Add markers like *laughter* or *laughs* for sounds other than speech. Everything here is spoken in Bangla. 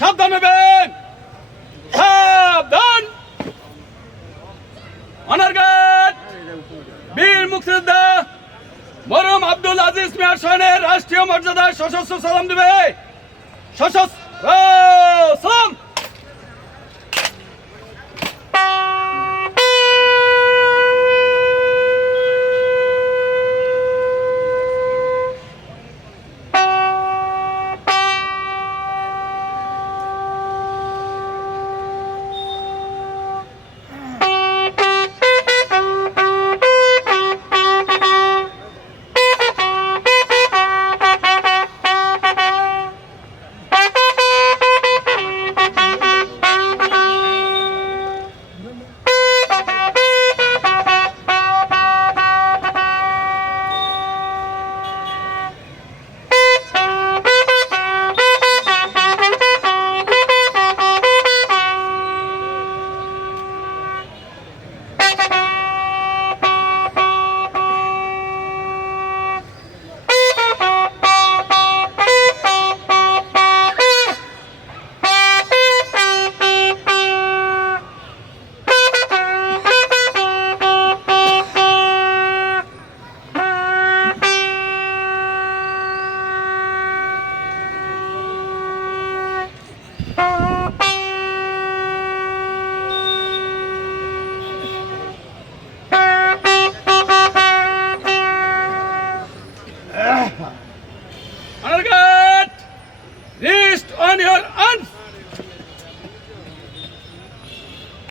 সাবধান হবেন। সাবধান। অনারগাট। বীর মুক্তিযোদ্ধা মরম আব্দুল আজিজ মিয়ার সৈনের রাষ্ট্রীয় মর্যাদায় সশস্ত্র সালাম দেবে। সশস্ত্র you. *laughs* Argat, rest on your arms.